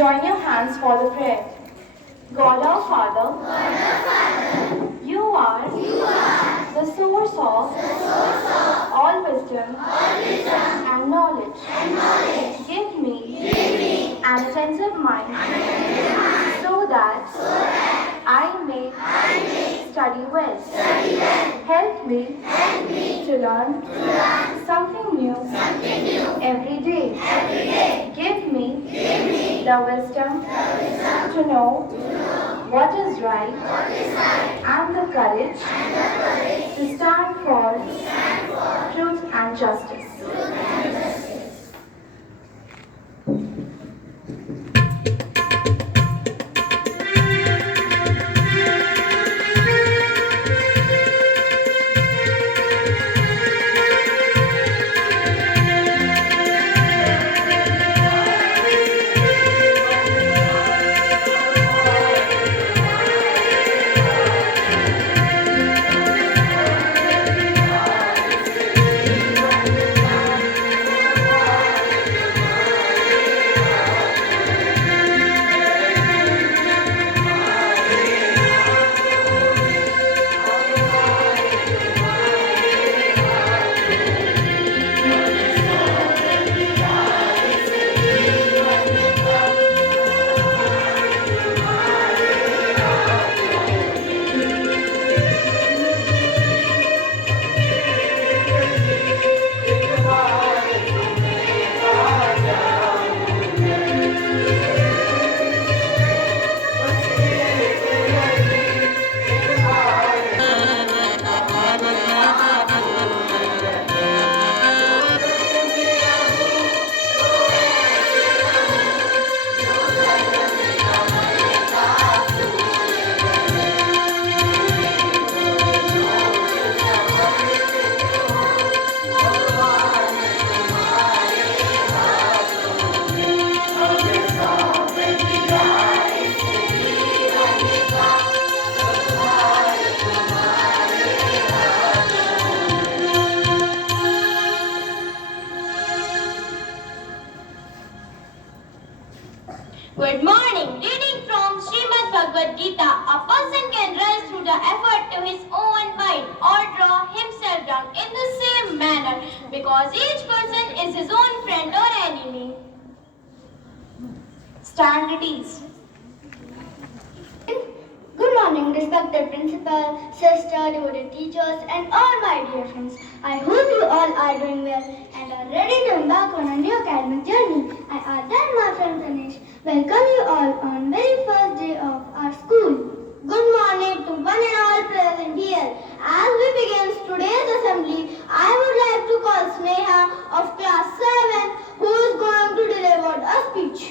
Join your hands for the prayer. God our Father, you are the source of all wisdom and knowledge. Give me an attentive mind so that I may study well. Help me to learn something new every day. Give me the wisdom to know what is right and the courage to stand for truth and justice. Good morning. Reading from Srimad Bhagavad Gita. A person can rise through the effort to his own mind or draw himself down in the same manner because each person is his own friend or enemy. Stand at ease. Good morning, respected principal, sister, devoted teachers, and all my dear friends. I hope you all are doing well and are ready to embark on a new academic journey. I, Arda and my friend Tanesh, welcome you all on very first day of our school. Good morning to one and all present here. As we begin today's assembly, I would like to call Sneha of class 7 who is going to deliver a speech.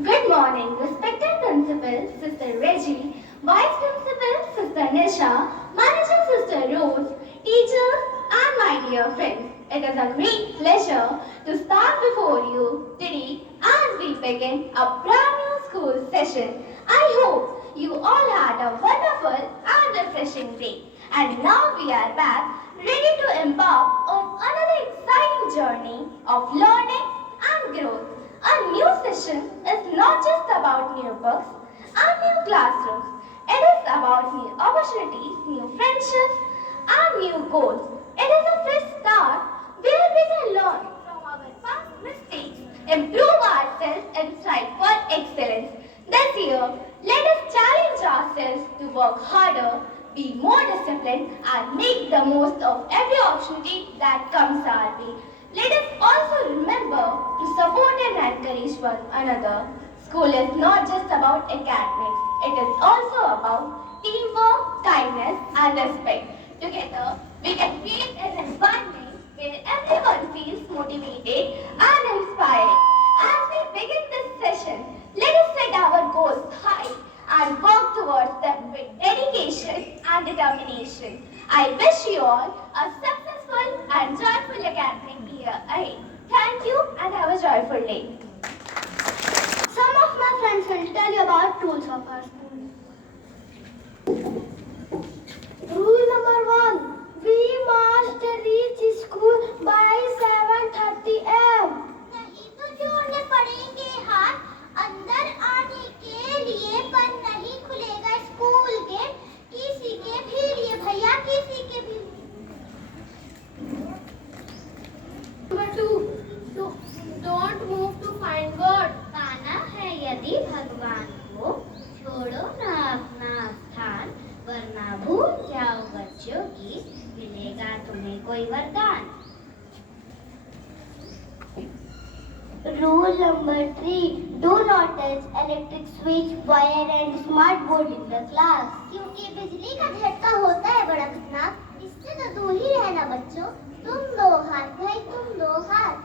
Good morning, respected Principal, Sister Reggie, Vice Principal, Sister Nisha, Manager, Sister Rose, teachers, and my dear friends. It is a great pleasure to stand before you today as we begin a brand new school session. I hope you all had a wonderful and refreshing day. And now we are back, ready to embark on another exciting journey of learning and growth. A new session is not just about new books and new classrooms. It is about new opportunities, new friendships, and new goals. It is a fresh start where we can learn from our past mistakes, improve ourselves, and strive for excellence. This year, let us challenge ourselves to work harder, be more disciplined, and make the most of every opportunity that comes our way. Let us also remember to support and encourage one another. School is not just about academics. It is also about teamwork, kindness, and respect. Together, we can create an environment where everyone feels motivated and inspired. As we begin this session, let us set our goals high and work towards them with dedication and determination. I wish you all a successful and joyful academic year ahead. Thank you and have a joyful day. Some of my friends will tell you about rules of our school. Rule number 1. We must reach school by 7:30 जाओ बच्चों की, मिलेगा तुम्हें कोई वरदान। Rule number 3. Do not touch electric switch, wire and smart board in the class. क्योंकि बिजली का झटका होता है बड़ा खतरनाक, इससे तो दूर ही रहना बच्चों। तुम दो हाथ भाई, तुम दो हाथ।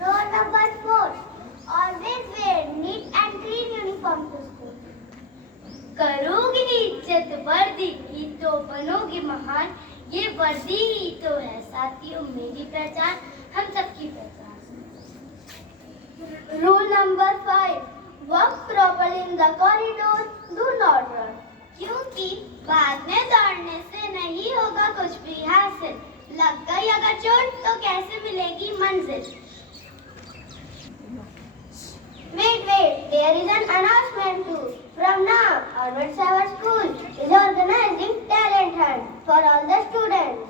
Rule number 4. Always wear neat and clean uniform to school. करोगी इज्जत वर्दी की तो बनोगी महान, ये वर्दी ही तो है साथियों मेरी पहचान, हम सबकी पहचान। Rule number 5. Walk properly in the corridor, do not run. क्योंकि बाद में दौड़ने से नहीं होगा कुछ भी हासिल, लग गई अगर चोट तो कैसे मिलेगी मंजिल। Wait, there is an announcement too. From now onwards our school is organizing talent hunt for all the students.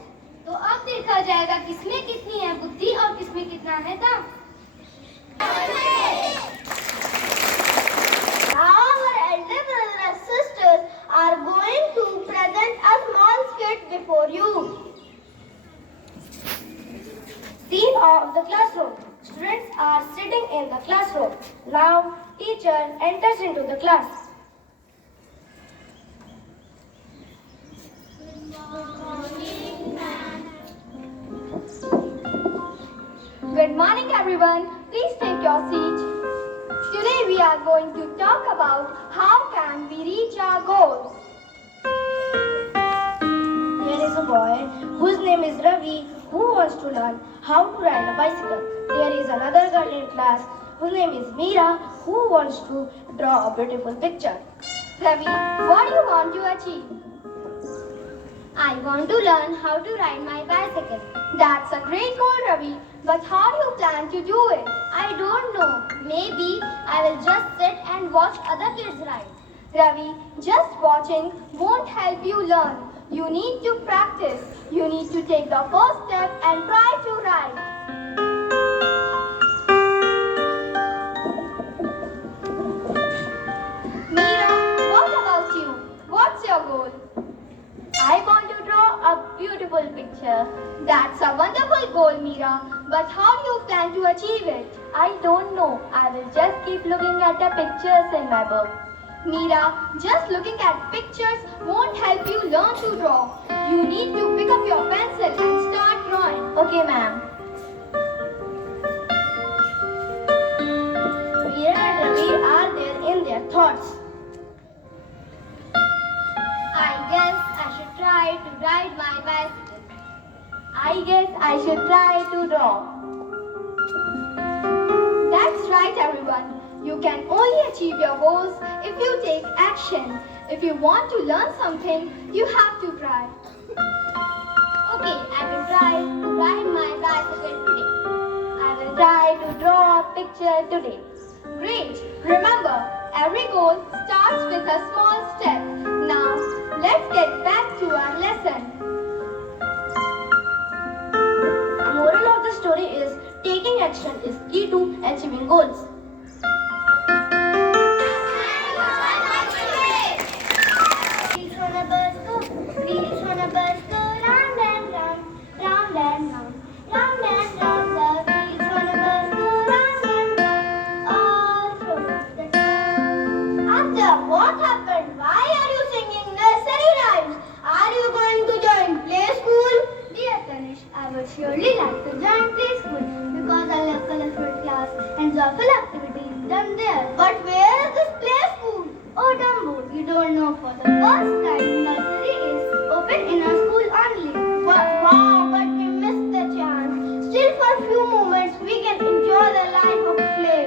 तो अब देखा जाएगा किसमें कितनी है बुद्धि और किसमें कितना है दम। Our elder brothers and sisters are going to present a small skit before you. Scene of the classroom. Students are sitting in the classroom. Now, teacher enters into the class. Good morning, everyone. Please take your seat. Today we are going to talk about how can we reach our goals. There is a boy whose name is Ravi who wants to learn how to ride a bicycle. There is another girl in class whose name is Meera who wants to draw a beautiful picture. Ravi, what do you want to achieve? I want to learn how to ride my bicycle. That's a great goal, Ravi. But how do you plan to do it? I don't know. Maybe I will just sit and watch other kids ride. Ravi, just watching won't help you learn. You need to practice. You need to take the first step and try to ride. Meera, what about you? What's your goal? I want to draw a beautiful picture. That's a wonderful goal, Meera. But how do you plan to achieve it? I don't know. I will just keep looking at the pictures in my book. Meera, just looking at pictures won't help you learn to draw. You need to pick up your pencil and start drawing. Okay, ma'am. Meera and Ravi are there in their thoughts. I guess I should try to ride my bicycle. I guess I should try to draw. That's right, everyone. You can only achieve your goals if you take action. If you want to learn something, you have to try. Okay, I will try to ride my bicycle today. I will try to draw a picture today. Great! Remember, every goal starts with a small step. Now, let's get back to our lesson. Moral of the story is taking action is key to achieving goals. Wheels on a bus go, wheels on a bus go, round and round, round and round, round and round. The wheels on a bus go round and round, all through the town. After what happened? Why are you singing nursery rhymes? Are you going to join play school? Dear Tanish, I would surely like to join play school because I love colorful class and joyful activities done there. But where is this play school? Oh, Dumbo, you don't know for the first time nursery is open in our school only. Wow, but we missed the chance. Still for a few moments we can enjoy the life of play.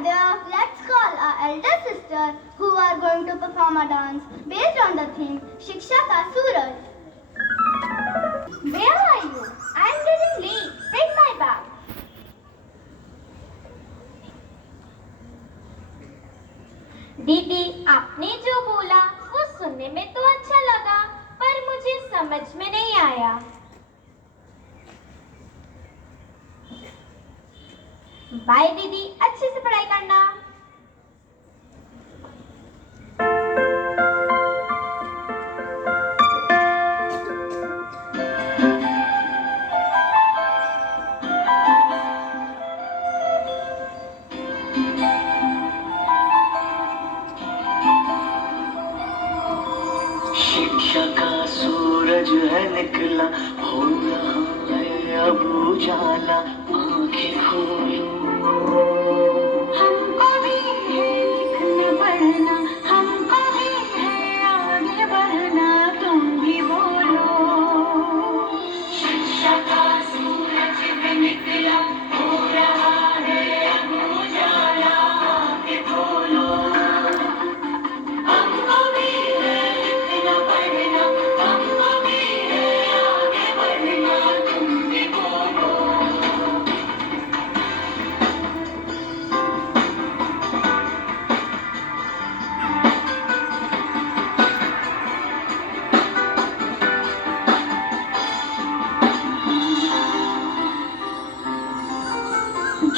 are there, let's call our elder sister who are going to perform a dance based on the theme Shiksha Ka Suraj. Where are you? I'm getting late. Take my bag. दीदी, आपने जो बोला वो सुनने में तो अच्छा लगा, पर मुझे समझ में नहीं आया। बाय दीदी, अच्छे से पढ़ाई करना। शिक्षा का सूरज है निकला, हो रहा है अब उजाला, आंखें खोलो। हमको भी है लिखना पढ़ना, हमको भी है आगे बढ़ना, तुम भी बोलो। शिक्षा का सूरज है निकला, हो रहा है अब उजाला, आंखें खोलो। हमको भी है लिखना पढ़ना, हमको भी है आगे बढ़ना, तुम भी बोलो।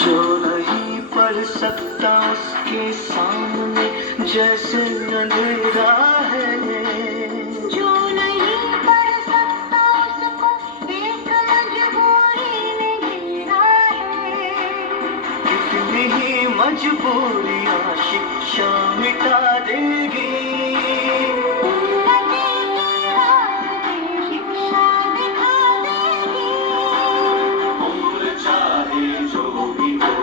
जो नहीं पढ़ सकता उसके सामने जैसे अंधेरा है, जो नहीं पढ़ सकता उसको एक मजबूरी ने घेरा है। कितनी ही मजबूरियां शिक्षा मिटा देगी, उन्नति की राह पे शिक्षा दिखा देगी। उम्र चाहे जो भी हो,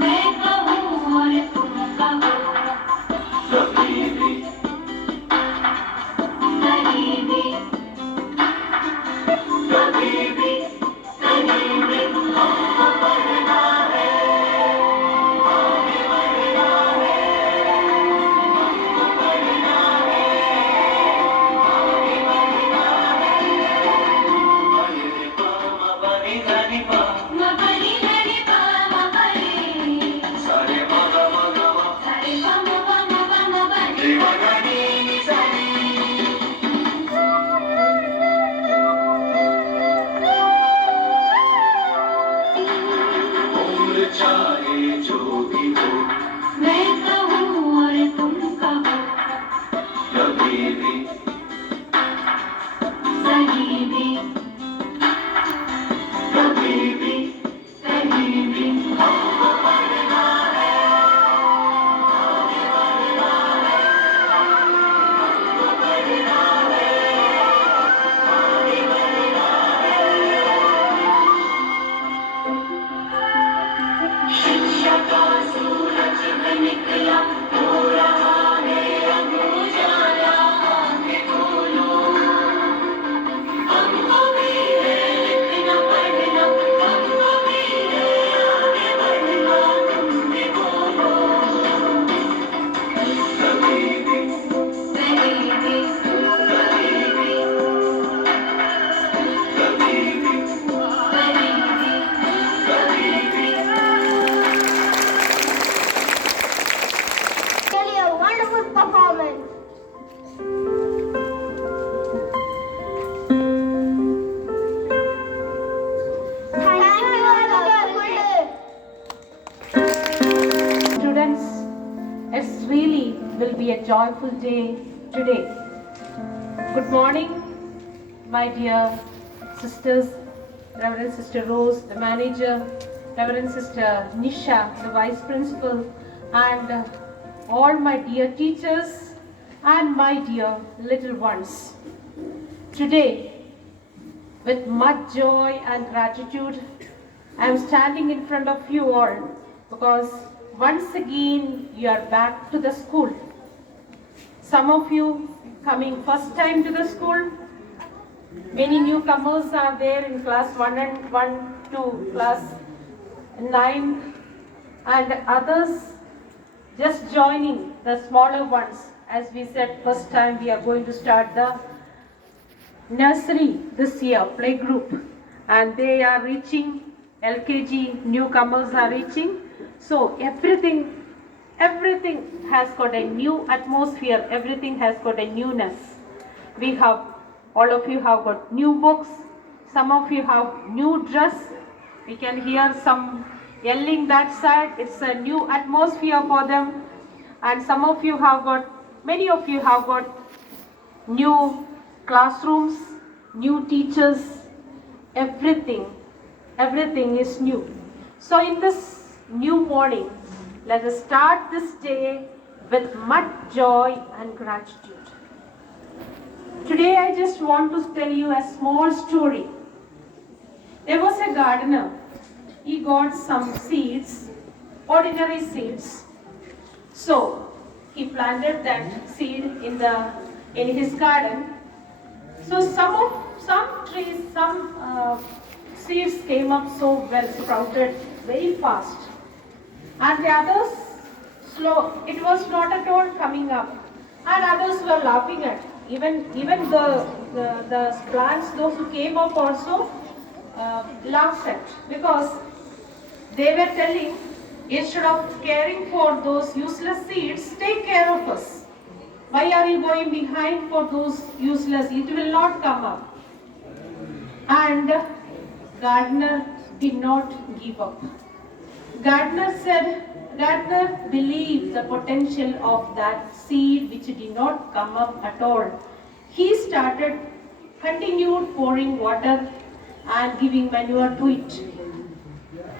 मैं कहूँ और तुम कहो, कभी भी कहीं भी कभी भी कहीं भी हमको पढ़ना है, आगे बढ़ना है, हमको पढ़ना है, आगे बढ़ना है। मरे पा मा बनी धनी पा, मा बनी धनी पा मा बनी, सारे मा गा मा गा मा, सारे पा मा पा मा पा मा बनी, रे मा गा नी नी सा नी। उम्र चाहे जो भी हो, मैं कहूँ और तुम कहो, कभी भी कहीं भी कभी भी कहीं भी हमको पढ़ना है, आगे बढ़ना है, हमको पढ़ना है, आगे बढ़ना है। शिक्षा का सूरज है निकला, हो रहा है अब उजाला, आंखें खोलो। हमको भी है लिखना पढ़ना, हमको भी है आगे बढ़ना, तुम भी बोलो। कभी भी कहीं भी कभी भी कभी भी कहीं भी कभी भी। Really a wonderful performance. Thank you, Ananda. Students, it really will be a joyful day today. Good morning, my dear sisters, Reverend Sister Rose, the manager, Reverend Sister Nisha, the vice principal, and all my dear teachers and my dear little ones. Today, with much joy and gratitude, I am standing in front of you all because once again you are back to the school. Some of you coming first time to the school. Many newcomers are there in class 1 to class 9, and others just joining the smaller ones. As we said, first time we are going to start the nursery this year, playgroup, and they are reaching LKG, newcomers are reaching. So everything has got a new atmosphere, everything has got a newness. We have, all of you have got new books, some of you have new dress. We can hear some yelling that side. It's a new atmosphere for them. And some of you have got, many of you have got new classrooms, new teachers, everything is new. So in this new morning, let us start this day with much joy and gratitude. Today I just want to tell you a small story. There was a gardener. He got some seeds, ordinary seeds. So he planted that seed in his garden. So some trees, some seeds came up so well, sprouted very fast, and the others slow. It was not at all coming up, and others were laughing at. Even the plants, those who came up also laughed at, because they were telling, instead of caring for those useless seeds, take care of us. Why are you going behind for those useless? It will not come up. And gardener did not give up. Gardener believed the potential of that seed which did not come up at all. He continued pouring water and giving manure to it.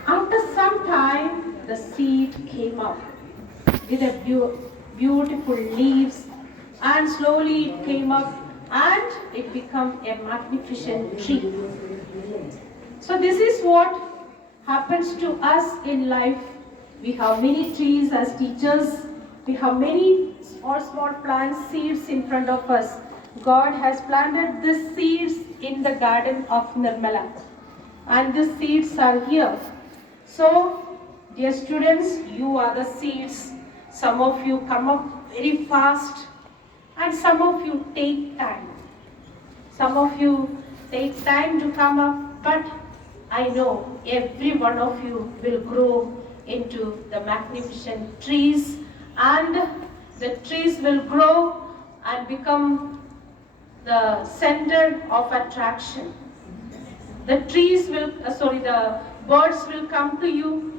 After some time, the seed came up with a beautiful leaves, and slowly it came up and it became a magnificent tree. So this is what happens to us in life. We have many trees as teachers. We have many small plants, seeds in front of us. God has planted these seeds in the garden of Nirmala, and these seeds are here. So, dear students, you are the seeds. Some of you come up very fast, and some of you take time. Some of you take time to come up, but I know every one of you will grow into the magnificent trees, and the trees will grow and become the center of attraction. The birds will come to you.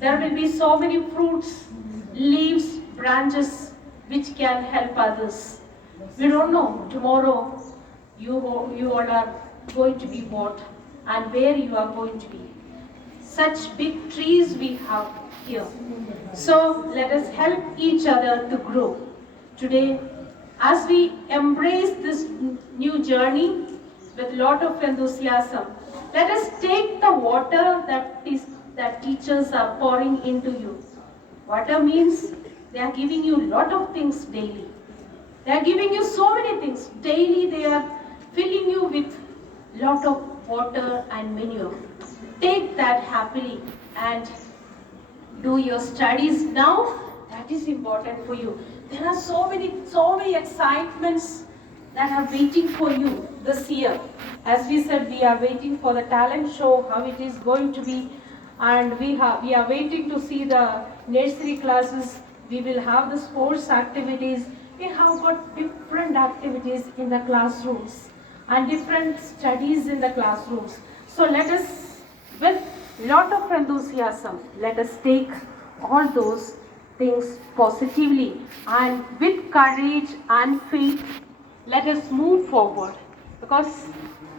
There will be so many fruits, leaves, branches which can help others. We don't know tomorrow you all are going to be what and where you are going to be. Such big trees we have here. So let us help each other to grow. Today, as we embrace this new journey with a lot of enthusiasm, let us take the water that teachers are pouring into you. Water means they are giving you a lot of things daily. They are giving you so many things. Daily they are filling you with a lot of water and manure. Take that happily and do your studies now. That is important for you. There are so many excitements that are waiting for you this year. As we said, we are waiting for the talent show, how it is going to be, and we are waiting to see the nursery classes. We will have the sports activities. We have got different activities in the classrooms and different studies in the classrooms. So let us, with lot of enthusiasm, let us take all those things positively, and with courage and faith, let us move forward, because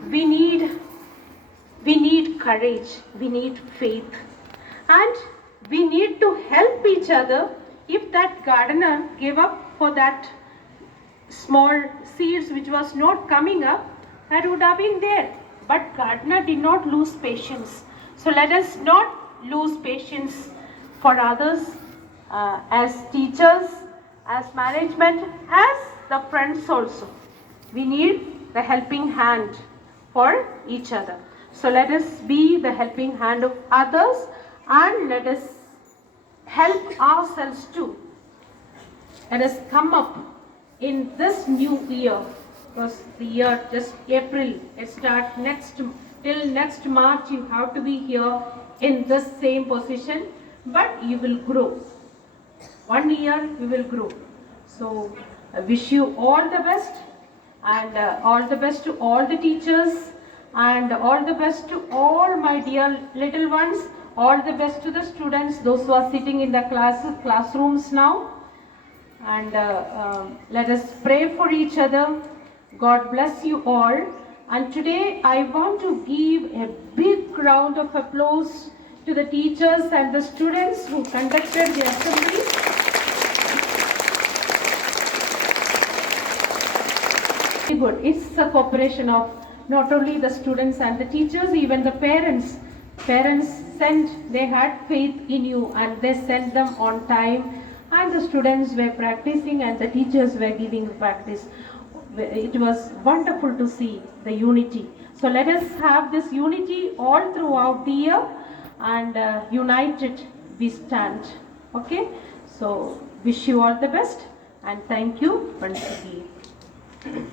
we need courage, we need faith, and we need to help each other. If that gardener gave up for that small seeds which was not coming up, that would have been there. But gardener did not lose patience. So let us not lose patience for others, as teachers, as management, as the friends also. We need the helping hand for each other. So let us be the helping hand of others, and let us help ourselves too let us come up in this new year, because the year just April, it starts till next March. You have to be here in this same position, but you will grow. 1 year you will grow. So I wish you all the best, and all the best to all the teachers, and all the best to all my dear little ones. All the best to the students, those who are sitting in the classrooms now. And let us pray for each other. God bless you all. And today I want to give a big round of applause to the teachers and the students who conducted the assembly. Very good. It's a cooperation of not only the students and the teachers, even the parents. Parents sent, they had faith in you and they sent them on time, and the students were practicing and the teachers were giving practice. It was wonderful to see the unity. So let us have this unity all throughout the year, and united we stand. Okay? So wish you all the best, and thank you once again.